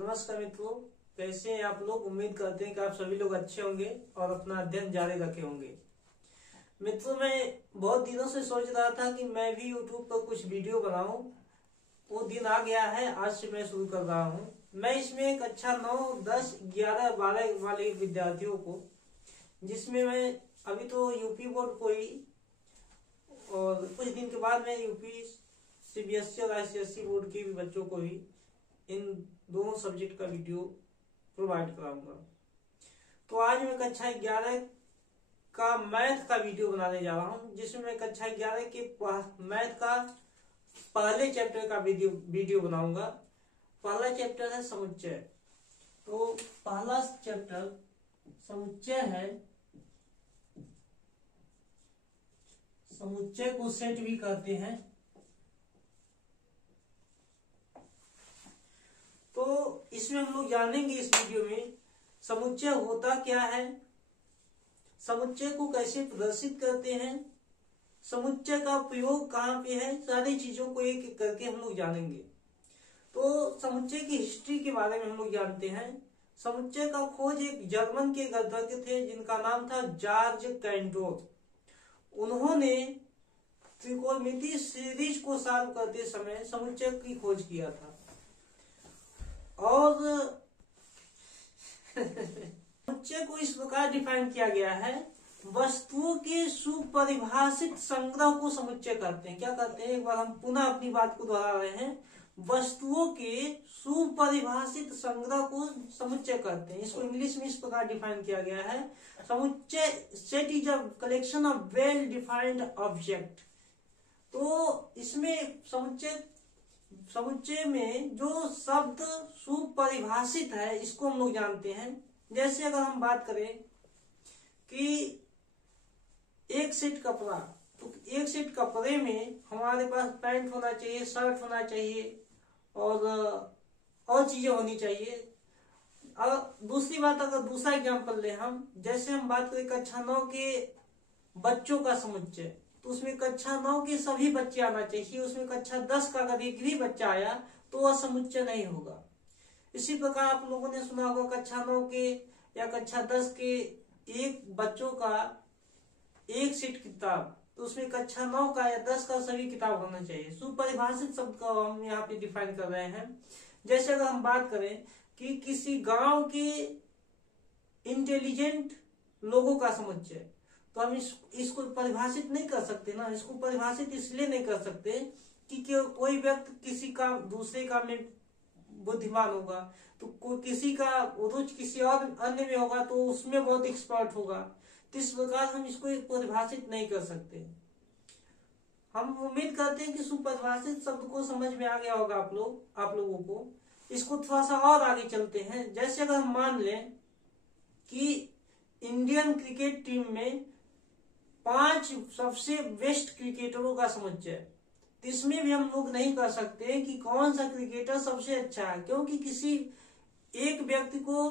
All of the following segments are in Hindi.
नमस्कार मित्रों, कैसे हैं आप लोग। उम्मीद करते हैं कि आप सभी लोग अच्छे होंगे और अपना अध्ययन जारी रखे होंगे। मित्रों, मैं बहुत दिनों से सोच रहा था कि मैं भी YouTube पर कुछ वीडियो बनाऊं। वो दिन आ गया है, आज से मैं शुरू कर रहा हूं। मैं इसमें एक अच्छा 9, 10, 11, 12 वाले विद्यार्थियों को, जिसमें मैं अभी तो यूपी बोर्ड को ही और कुछ दिन के बाद मैं यूपी CBSE और ICSE बोर्ड के भी बच्चों को भी इन दोनों सब्जेक्ट का वीडियो प्रोवाइड कराऊंगा। तो आज मैं कक्षा 11 का मैथ का वीडियो बनाने जा रहा हूं, जिसमें मैं कक्षा 11 के मैथ का पहले चैप्टर का वीडियो बनाऊंगा। पहला चैप्टर है समुच्चय। तो पहला चैप्टर समुच्चय है। समुच्चय को सेट भी कहते हैं। तो इसमें हम लोग जानेंगे इस वीडियो में समुच्चय होता क्या है, समुच्चय को कैसे प्रदर्शित करते हैं, समुच्चय का प्रयोग कहाँ पे है, सारी चीजों को एक एक करके हम लोग जानेंगे। तो समुच्चय की हिस्ट्री के बारे में हम लोग जानते हैं। समुच्चय का खोज एक जर्मन के गणितज्ञ थे जिनका नाम था जॉर्ज कैंटोर। उन्होंने त्रिकोणमितीय सीरीज को सॉल्व करते समय समुच्चय की खोज किया था। और समुच्चय को इस प्रकार डिफाइन किया गया है, वस्तुओं के सुपरिभाषित संग्रह को समुच्चय कहते हैं। क्या कहते हैं, एक बार हम पुनः अपनी बात को दोहरा रहे हैं। वस्तुओं के सुपरिभाषित संग्रह को समुच्चय कहते हैं। इसको इंग्लिश में इस प्रकार डिफाइन किया गया है, समुच्चय set is a collection of well defined object. तो इसमें समुच्चय में जो शब्द सुपरिभाषित है, इसको हम लोग जानते हैं। जैसे अगर हम बात करें कि एक सेट कपड़ा, तो एक सेट कपड़े में हमारे पास पैंट होना चाहिए, शर्ट होना चाहिए और चीजें होनी चाहिए। और दूसरी बात, अगर दूसरा एग्जांपल ले हम, जैसे हम बात करें कक्षा 9 के बच्चों का समुच्चय, तो उसमें कक्षा 9 के सभी बच्चे आना चाहिए। उसमें कक्षा 10 का अगर एक भी बच्चा आया तो वह समुच्चय नहीं होगा। इसी प्रकार आप लोगों ने सुना होगा कक्षा 9 के या कक्षा 10 के एक बच्चों का एक सेट किताब, तो उसमें कक्षा 9 का या 10 का सभी किताब होना चाहिए। सुपरिभाषित शब्द का हम यहाँ पे डिफाइन कर रहे हैं। जैसे अगर हम बात करें कि किसी गांव के इंटेलिजेंट लोगों का समुच्चय, तो हम इसको परिभाषित नहीं कर सकते ना। इसको परिभाषित इसलिए नहीं कर सकते कि कोई व्यक्ति किसी का दूसरे काम में बुद्धिमान होगा, तो किसी का रुचि किसी और अन्य में होगा तो उसमें बहुत एक्सपर्ट होगा। तो इस प्रकार हम इसको परिभाषित नहीं कर सकते। हम उम्मीद करते हैं कि सुपरिभाषित शब्द को समझ में आ गया होगा आप लोगों को। इसको थोड़ा सा और आगे चलते हैं। जैसे अगर हम मान लें कि इंडियन क्रिकेट टीम में 5 सबसे बेस्ट क्रिकेटरों का समुच्चय, इसमें भी हम लोग नहीं कर सकते कि कौन सा क्रिकेटर सबसे अच्छा है, क्योंकि किसी एक व्यक्ति को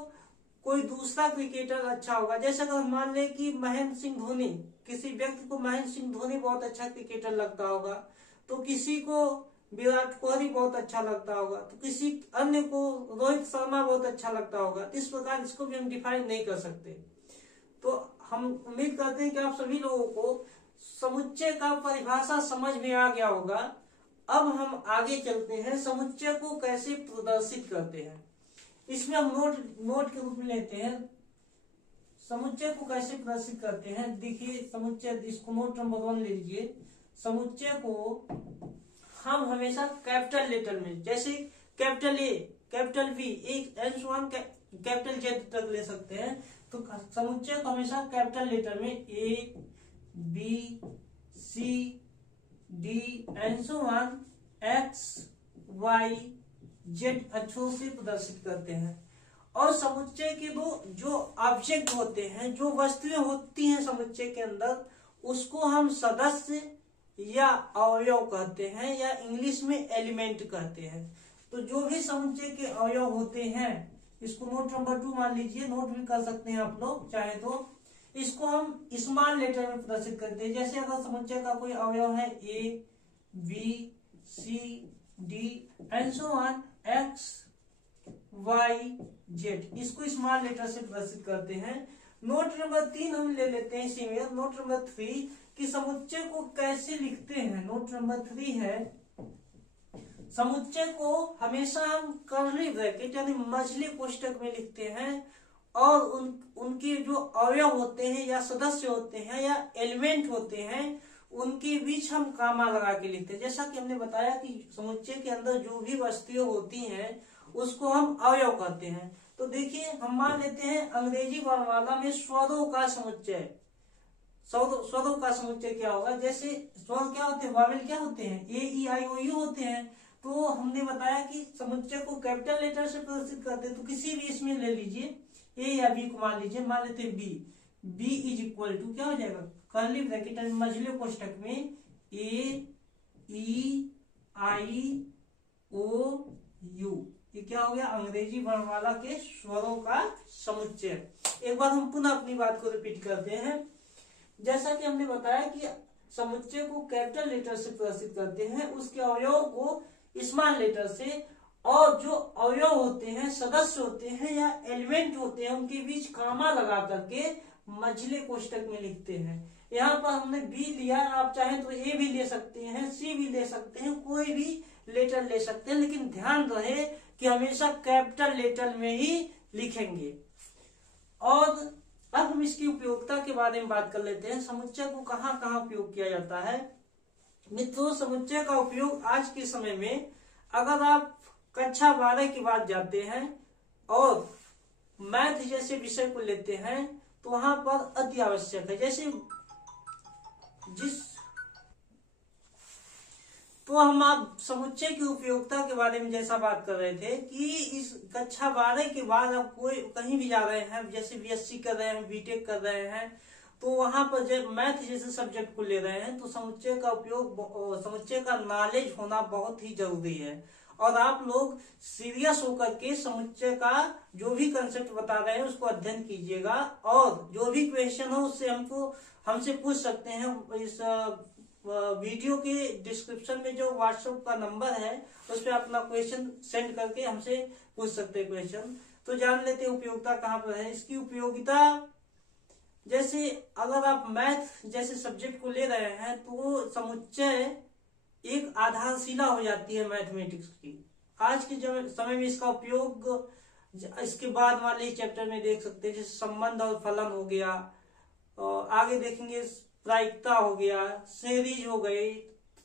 कोई दूसरा क्रिकेटर अच्छा होगा। जैसे अगर हम मान लें कि महेंद्र सिंह धोनी, किसी व्यक्ति को महेंद्र सिंह धोनी बहुत अच्छा क्रिकेटर लगता होगा, तो किसी को विराट कोहली बहुत अच्छा लगता होगा, तो किसी अन्य को रोहित शर्मा बहुत अच्छा लगता होगा। तो इस प्रकार इसको भी हम डिफाइन नहीं कर सकते। तो हम उम्मीद करते हैं कि आप सभी लोगों को समुच्चय का परिभाषा समझ में आ गया होगा। अब हम आगे चलते हैं, समुच्चय को कैसे प्रदर्शित करते हैं। इसमें हम नोट के रूप में लेते हैं समुच्चय को कैसे प्रदर्शित करते हैं। देखिए समुच्चय, इसको नोट नंबर 1 ले लीजिए। समुच्चय को हम हमेशा कैपिटल लेटर में, जैसे कैपिटल A, कैपिटल B, एक N1 कैपिटल Z तक ले सकते हैं। तो समुच्चय को हमेशा कैपिटल लेटर में A, B, C, D, N1 X, Y, Z अक्षरों से प्रदर्शित करते हैं। और समुच्चय के जो ऑब्जेक्ट होते हैं, जो वस्तुएं होती हैं समुच्चय के अंदर, उसको हम सदस्य या अवयव कहते हैं, या इंग्लिश में एलिमेंट कहते हैं। तो जो भी समुच्चय के अवयव होते हैं, इसको नोट नंबर 2 मान लीजिए, नोट भी कर सकते हैं आप लोग चाहे तो। इसको हम स्मॉल लेटर में प्रदर्शित करते हैं। जैसे अगर समुच्चय का कोई अवयव है A, B, C, D, X, Y Z, इसको स्मॉल लेटर से प्रदर्शित करते हैं। नोट नंबर 3 हम ले लेते हैं इसी में। नोट नंबर 3 कि समुच्चय को कैसे लिखते हैं। नोट नंबर 3 है समुच्चय को हमेशा हम कर्ली ब्रैकेट यानी मझले कोष्टक में लिखते हैं और उनके जो अवयव होते हैं या सदस्य होते हैं या एलिमेंट होते हैं उनके बीच हम कामा लगा के लिखते हैं। जैसा कि हमने बताया कि समुच्चय के अंदर जो भी वस्तुएं होती हैं उसको हम अवयव कहते हैं। तो देखिए हम मान लेते हैं अंग्रेजी वर्णमाला में स्वरों का समुच्चय। स्वरों का समुच्चय क्या होगा, जैसे स्वर क्या होते हैं, वावेल क्या होते हैं, ए ई आई ओ यू होते हैं। तो हमने बताया कि समुच्चय को कैपिटल लेटर से प्रदर्शित करते हैं। तो किसी भी इसमें ले लीजिए, ए या बी को मान लीजिए, मान लेते हैं B. B is equal to क्या हो जाएगा, कर्ली ब्रैकेट मझले कोष्टक में ए ई आई ओ यू, ये क्या हो गया, अंग्रेजी वर्णमाला के स्वरों का समुच्चय। एक बार हम पुनः अपनी बात को रिपीट करते हैं। जैसा कि हमने बताया कि समुच्चय को कैपिटल लेटर से प्रदर्शित करते हैं, उसके अवयव को स्मॉल लेटर से, और जो अवयव होते हैं, सदस्य होते हैं या एलिमेंट होते हैं उनके बीच कामा लगा करके मझले कोष्टक में लिखते हैं। यहाँ पर हमने बी लिया, आप चाहें तो ए भी ले सकते हैं, सी भी ले सकते हैं, कोई भी लेटर ले सकते हैं, लेकिन ध्यान रहे कि हमेशा कैपिटल लेटर में ही लिखेंगे। और अब हम इसकी उपयोगिता के बारे में बात कर लेते हैं। समुच्चय को कहाँ कहाँ उपयोग किया जाता है। मित्रों, समुच्चय का उपयोग आज के समय में अगर आप कक्षा 12 के बाद जाते हैं और मैथ जैसे विषय को लेते हैं तो वहां पर अति आवश्यक है। जैसे तो हम आप समुच्चय की उपयोगिता के बारे में जैसा बात कर रहे थे कि इस कक्षा 12 के बाद आप कोई कहीं भी जा रहे हैं, जैसे बीएससी कर रहे हैं, बीटेक कर रहे हैं, तो वहां पर जब मैथ जैसे सब्जेक्ट को ले रहे हैं तो समुच्चय का उपयोग, समुच्चय का नॉलेज होना बहुत ही जरूरी है। और आप लोग सीरियस होकर के समुच्चय का जो भी कंसेप्ट बता रहे हैं उसको अध्ययन कीजिएगा, और जो भी क्वेश्चन हो उससे हमसे पूछ सकते हैं। इस वीडियो के डिस्क्रिप्शन में जो व्हाट्सएप का नंबर है उस पर अपना क्वेश्चन सेंड करके हमसे पूछ सकते हैं क्वेश्चन। तो जान लेते हैं उपयोगिता कहाँ पर है। इसकी उपयोगिता, जैसे अगर आप मैथ जैसे सब्जेक्ट को ले रहे हैं तो समुच्चय एक आधारशिला हो जाती है मैथमेटिक्स की। आज के समय में इसका उपयोग इसके बाद वाले चैप्टर में देख सकते हैं, जैसे संबंध और फलन हो गया, आगे देखेंगे प्रायिकता हो गया, सीरीज हो गई,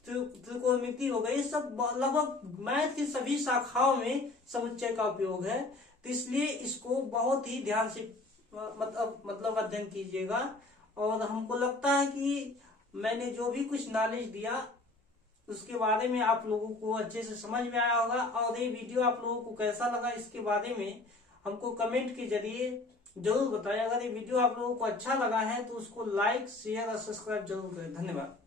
त्रिकोणमिति हो गई, सब लगभग मैथ की सभी शाखाओं में समुच्चय का उपयोग है। तो इसलिए इसको बहुत ही ध्यान से मतलब अध्ययन कीजिएगा। और हमको लगता है कि मैंने जो भी कुछ नॉलेज दिया उसके बारे में आप लोगों को अच्छे से समझ में आया होगा। और ये वीडियो आप लोगों को कैसा लगा इसके बारे में हमको कमेंट के जरिए जरूर बताएं। अगर ये वीडियो आप लोगों को अच्छा लगा है तो उसको लाइक, शेयर और सब्सक्राइब जरूर करें। धन्यवाद।